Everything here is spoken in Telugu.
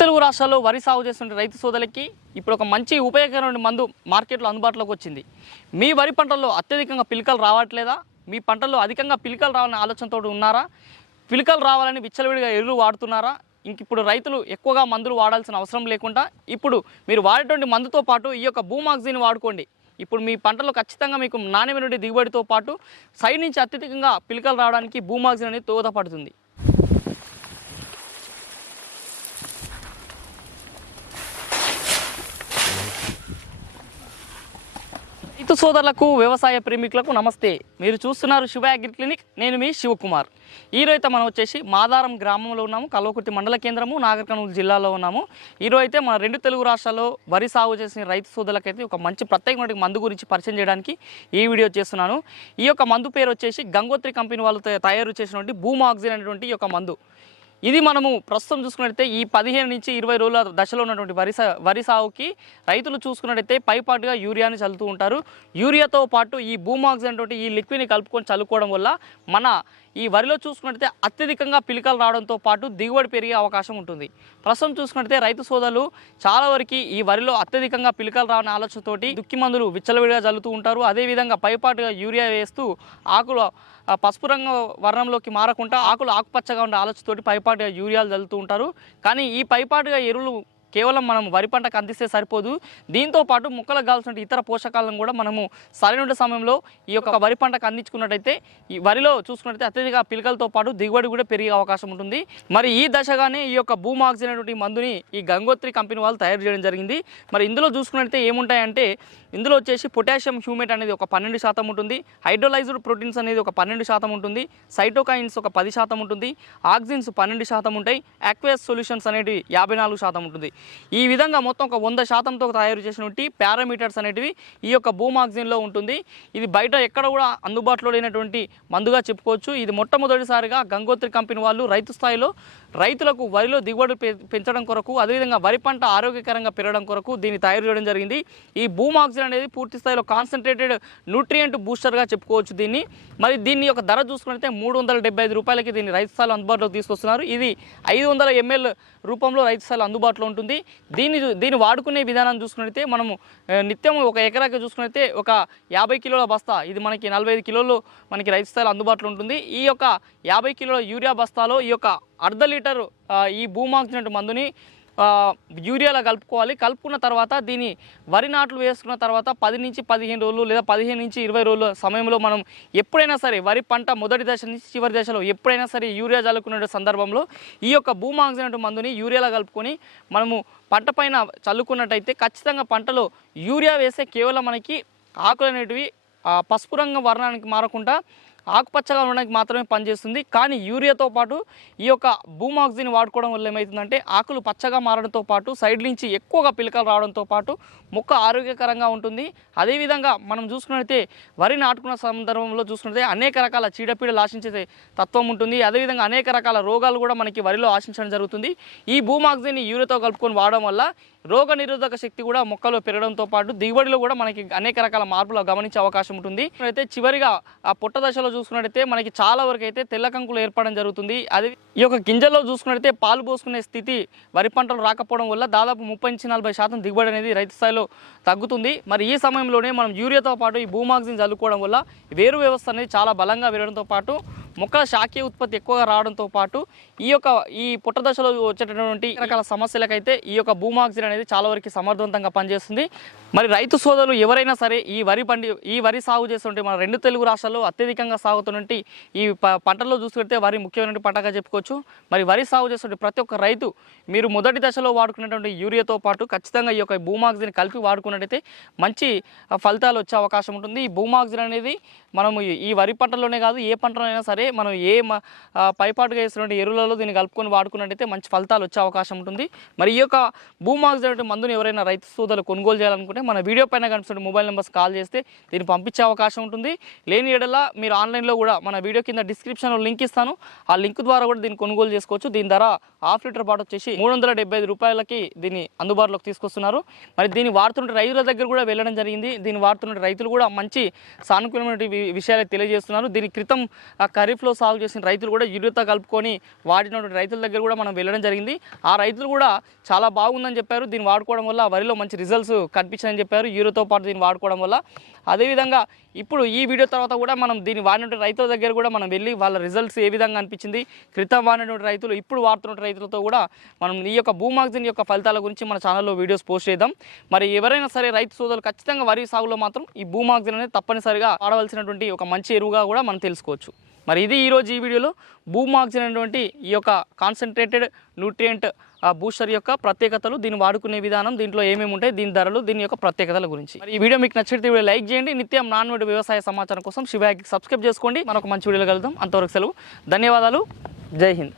తెలుగు రాష్ట్రాల్లో వరి సాగు చేస్తున్న రైతు సోదరులకి ఇప్పుడు ఒక మంచి ఉపయోగకరమైన మందు మార్కెట్లో అందుబాటులోకి వచ్చింది. మీ వరి పంటల్లో అత్యధికంగా పిలకలు రావట్లేదా? మీ పంటల్లో అధికంగా పిలకలు రావాలనే ఆలోచనతో ఉన్నారా? పిలకలు రావాలని విచ్చలవిడిగా ఎరువులు వాడుతున్నారా? ఇంక ఇప్పుడు రైతులు ఎక్కువగా మందులు వాడాల్సిన అవసరం లేకుండా ఇప్పుడు మీరు వాడేటువంటి మందుతో పాటు ఈ యొక్క భూమాక్సిన్ వాడుకోండి. ఇప్పుడు మీ పంటలో ఖచ్చితంగా మీకు నాణ్యమైన దిగుబడితో పాటు సైడ్ నుంచి అత్యధికంగా పిలకలు రావడానికి భూమాక్సిన్ అనేది తోదపడుతుంది రైతు సోదరులకు వ్యవసాయ ప్రేమికులకు నమస్తే. మీరు చూస్తున్నారు శివ అగ్రి క్లినిక్. నేను మీ శివకుమార్. ఈరోజు అయితే మనం వచ్చేసి మాదారం గ్రామంలో ఉన్నాము. కల్వకుర్తి మండల కేంద్రము నాగర్ కర్నూలు జిల్లాలో ఉన్నాము. ఈరోజు అయితే మన రెండు తెలుగు రాష్ట్రాల్లో వరి సాగు చేసిన రైతు సోదరులకైతే ఒక మంచి ప్రత్యేకమైన మందు గురించి పరిచయం చేయడానికి ఈ వీడియో చేస్తున్నాను. ఈ యొక్క మందు పేరు వచ్చేసి గంగోత్రి కంపెనీ వాళ్ళు తయారు చేసినటువంటి భూమాక్సిన్ అనేటువంటి ఈ యొక్క మందు. ఇది మనము ప్రస్తుతం చూసుకున్నట్టయితే ఈ పదిహేను నుంచి ఇరవై రోజుల దశలో ఉన్నటువంటి వరి వరి సాగుకి రైతులు చూసుకున్నట్టయితే పైపాటుగా యూరియాని చల్లుతూ ఉంటారు. యూరియాతో పాటు ఈ భూమాక్స్ అనేటువంటి ఈ లిక్విడ్ని కలుపుకొని చల్లుకోవడం వల్ల మన ఈ వరిలో చూసుకున్నట్టయితే అత్యధికంగా పిలికలు రావడంతో పాటు దిగుబడి పెరిగే అవకాశం ఉంటుంది. ప్రస్తుతం చూసుకున్నట్టయితే రైతు సోదరులు చాలా వరకు ఈ వరిలో అత్యధికంగా పిలికలు రావని ఆలోచనతోటి దుక్కి మందులు విచ్చలవిడిగా చల్లుతూ ఉంటారు. అదేవిధంగా పైపాటుగా యూరియా వేస్తూ ఆకులు పసుపు రంగు వర్ణంలోకి మారకుండా ఆకులు ఆకుపచ్చగా ఉండే ఆలోచనతోటి పైపాటుగా యూరియాలు చల్లుతూ ఉంటారు. కానీ ఈ పైపాటుగా ఎరువులు కేవలం మనం వరి పంటకు అందిస్తే సరిపోదు. దీంతో పాటు మొక్కలకు కావాల్సిన ఇతర పోషకాలను కూడా మనము సరైన సమయంలో ఈ యొక్క వరి పంటకు అందించుకున్నట్టయితే ఈ వరిలో చూసుకున్నట్టయితే అత్యధిక పిలకలతో పాటు దిగుబడి కూడా పెరిగే అవకాశం ఉంటుంది. మరి ఈ దశగానే ఈ యొక్క భూమాక్స్ అనేటువంటి మందుని ఈ గంగోత్రి కంపెనీ వాళ్ళు తయారు చేయడం జరిగింది. మరి ఇందులో చూసుకున్నట్టయితే ఏముంటాయంటే ఇందులో వచ్చేసి పొటాషియం హ్యూమేట్ అనేది ఒక పన్నెండు శాతం ఉంటుంది. హైడ్రోలైజ్డ్ ప్రోటీన్స్ అనేది ఒక పన్నెండు శాతం ఉంటుంది. సైటోకైన్స్ ఒక పది శాతం ఉంటుంది. ఆక్సిన్స్ పన్నెండు శాతం ఉంటాయి. అక్వేస్ సొల్యూషన్స్ అనేవి యాభై నాలుగు శాతం ఉంటుంది. ఈ విధంగా మొత్తం ఒక వంద శాతంతో తయారు చేసినటువంటి పారామీటర్స్ అనేటివి ఈ యొక్క భూమాగ్జిన్లో ఉంటుంది. ఇది బయట ఎక్కడ కూడా అందుబాటులో లేనటువంటి మందుగా చెప్పుకోవచ్చు. ఇది మొట్టమొదటిసారిగా గంగోత్రి కంపెనీ వాళ్ళు రైతు స్థాయిలో రైతులకు వరిలో దిగుబడి పె- పెంచడం కొరకు అదేవిధంగా వరి పంట ఆరోగ్యకరంగా పెరగడం కొరకు దీన్ని తయారు చేయడం జరిగింది. ఈ భూమాక్సిన్ అనేది పూర్తి స్థాయిలో కాన్సన్ట్రేటెడ్ న్యూట్రియంట్ బూస్టర్గా చెప్పుకోవచ్చు దీన్ని. మరి దీన్ని యొక్క ధర చూసుకుంటే మూడు వందల డెబ్బై ఐదు రూపాయలకి దీన్ని రైతు స్థాయిలో అందుబాటులోకి తీసుకొస్తున్నారు. ఇది ఐదు వందల ఎంఎల్ రూపంలో రైతు స్థాయిలో అందుబాటులో ఉంటుంది. దీన్ని దీన్ని వాడుకునే విధానం చూసుకున్నట్లయితే మనము నిత్యం ఒక ఎకరాకి చూసుకున్నట్లయితే ఒక యాభై కిలోల బస్తా ఇది మనకి నలభై ఐదు కిలోలు మనకి రైతు స్థాయిలో అందుబాటులో ఉంటుంది. ఈ యొక్క యాభై కిలోల యూరియా బస్తాలో ఈ యొక్క అర్ధ లీటర్ ఈ భూమాక్సినట్టు మందుని యూరియాలో కలుపుకోవాలి. కలుపుకున్న తర్వాత దీని వరి నాట్లు వేసుకున్న తర్వాత పది నుంచి పదిహేను రోజులు లేదా పదిహేను నుంచి ఇరవై రోజుల సమయంలో మనం ఎప్పుడైనా సరే వరి పంట మొదటి దశ నుంచి చివరి దశలో ఎప్పుడైనా సరే యూరియా చల్లుకునే సందర్భంలో ఈ యొక్క భూమాక్సినట్టు మందుని యూరియాలో కలుపుకొని మనము పంట పైన చల్లుకున్నట్టయితే ఖచ్చితంగా పంటలో యూరియా వేస్తే కేవలం మనకి ఆకులు అనేటివి పసుపు రంగు వర్ణానికి మారకుండా ఆకుపచ్చగా ఉండడానికి మాత్రమే పనిచేస్తుంది. కానీ యూరియాతో పాటు ఈ యొక్క భూమాక్సిన్ వాడుకోవడం వల్ల ఏమవుతుందంటే ఆకులు పచ్చగా మారడంతో పాటు సైడ్ నుంచి ఎక్కువగా పిలకలు రావడంతో పాటు మొక్క ఆరోగ్యకరంగా ఉంటుంది. అదేవిధంగా మనం చూసుకున్నట్లయితే వరి నాటుకున్న సందర్భంలో చూసుకున్నట్లయితే అనేక రకాల చీడపీడలు ఆశించే తత్వం ఉంటుంది. అదేవిధంగా అనేక రకాల రోగాలు కూడా మనకి వరిలో ఆశించడం జరుగుతుంది. ఈ భూమాక్సిన్ యూరియాతో కలుపుకొని వాడడం వల్ల రోగ నిరోధక శక్తి కూడా మొక్కలో పెరగడంతో పాటు దిగుబడిలో కూడా మనకి అనేక రకాల మార్పులు గమనించే అవకాశం ఉంటుంది. అయితే చివరిగా ఆ పొట్ట దశలో చూసుకున్నట్టయితే మనకి చాలా వరకు అయితే తెల్ల కంకులు ఏర్పడడం జరుగుతుంది. అది ఈ యొక్క గింజల్లో చూసుకున్నట్టయితే పాలు పోసుకునే స్థితి వరి పంటలు రాకపోవడం వల్ల దాదాపు ముప్పై నుంచి నలభై శాతం దిగుబడి అనేది రైతు స్థాయిలో తగ్గుతుంది. మరి ఈ సమయంలోనే మనం యూరియాతో పాటు ఈ భూమాగ్జిన్ చల్లుకోవడం వల్ల వేరు వ్యవస్థ అనేది చాలా బలంగా పెరగడంతో పాటు మొక్కల శాఖీయ ఉత్పత్తి ఎక్కువగా రావడంతో పాటు ఈ యొక్క ఈ పుట్టదశలో వచ్చేటటువంటి రకాల సమస్యలకైతే ఈ యొక్క భూమాక్సిన్ అనేది చాలా వరకు సమర్థవంతంగా పనిచేస్తుంది. మరి రైతు సోదరులు ఎవరైనా సరే ఈ వరి పండి ఈ వరి సాగు చేస్తుంటే మన రెండు తెలుగు రాష్ట్రాల్లో అత్యధికంగా సాగుతున్నటువంటి ఈ ప పంటల్లో చూసుకుంటే వరి ముఖ్యమైనటువంటి పంటగా చెప్పుకోవచ్చు. మరి వరి సాగు చేస్తుంటే ప్రతి ఒక్క రైతు మీరు మొదటి దశలో వాడుకున్నటువంటి యూరియాతో పాటు ఖచ్చితంగా ఈ యొక్క భూమాక్సిన్ కలిపి వాడుకున్నట్టయితే మంచి ఫలితాలు వచ్చే అవకాశం ఉంటుంది. ఈ భూమాక్సిన్ అనేది మనము ఈ- ఈ వరి పంటలోనే కాదు ఏ పంటలో అయినా సరే మనం ఏ పైపాటుగా వేసినటువంటి ఎరువులలో దీన్ని కలుపుకొని వాడుకున్నట్టయితే మంచి ఫలితాలు వచ్చే అవకాశం ఉంటుంది. మరి ఈ యొక్క భూమాక్సిన్ మందుని ఎవరైనా రైతు సోదరులు కొనుగోలు చేయాలనుకుంటే మన వీడియో పైన కనిపిస్తున్న మొబైల్ నెంబర్స్ కాల్ చేస్తే దీన్ని పంపించే అవకాశం ఉంటుంది. లేని ఎడల మీరు ఆన్లైన్లో కూడా మన వీడియో కింద డిస్క్రిప్షన్లో లింక్ ఇస్తాను. ఆ లింక్ ద్వారా కూడా దీన్ని కొనుగోలు చేసుకోవచ్చు. దీని ధర హాఫ్ లీటర్ పాటు వచ్చేసి మూడు వందల డెబ్బై ఐదు రూపాయలకి దీన్ని అందుబాటులోకి తీసుకొస్తున్నారు. మరి దీన్ని వాడుతుంటే రైతుల దగ్గర కూడా వెళ్ళడం జరిగింది. దీన్ని వాడుతున్న రైతులు కూడా మంచి సానుకూలమైన విషయాలు తెలియజేస్తున్నారు. దీని క్రితం ఆ ఖరీదు ఖరీఫ్లో సాగు చేసిన రైతులు కూడా యూరియాతో కలుపుకొని వాడినటువంటి రైతుల దగ్గర కూడా మనం వెళ్ళడం జరిగింది. ఆ రైతులు కూడా చాలా బాగుందని చెప్పారు. దీన్ని వాడుకోవడం వల్ల వరిలో మంచి రిజల్ట్స్ కనిపించాయని చెప్పారు. యూరియాతో పాటు దీన్ని వాడుకోవడం వల్ల. అదేవిధంగా ఇప్పుడు ఈ వీడియో తర్వాత కూడా మనం దీన్ని వాడినటువంటి రైతుల దగ్గర కూడా మనం వెళ్ళి వాళ్ళ రిజల్ట్స్ ఏ విధంగా అనిపించింది క్రితం వాడినటువంటి రైతులు ఇప్పుడు వాడుతున్న రైతులతో కూడా మనం ఈ యొక్క భూమాగ్జిన్ యొక్క ఫలితాల గురించి మన ఛానల్లో వీడియోస్ పోస్ట్ చేద్దాం. మరి ఎవరైనా సరే రైతు సోదరులు ఖచ్చితంగా వరి సాగులో మాత్రం ఈ భూమాగ్జిన్ అనేది తప్పనిసరిగా వాడవలసినటువంటి ఒక మంచి ఎరువుగా కూడా మనం తెలుసుకోవచ్చు. మరి ఇది ఈరోజు ఈ వీడియోలో భూమాగ్జిన్ అనేటువంటి ఈ యొక్క కాన్సన్ట్రేటెడ్ న్యూట్రియంట్ బూస్టర్ యొక్క ప్రత్యేకతలు దీన్ని వాడుకునే విధానం దీంట్లో ఏమేమి ఉంటాయి దీని ధరలు దీని యొక్క ప్రత్యేకతల గురించి. ఈ వీడియో మీకు నచ్చితే వీడియో లైక్ చేయండి. నిత్యం నాన్ వెడ్ వ్యవసాయ సమాచారం కోసం శివాకి సబ్స్క్రైబ్ చేసుకోండి మనకు మంచి వీడియోలో కలుద్దాం. అంతవరకు సెలవు. ధన్యవాదాలు. జై హింద్.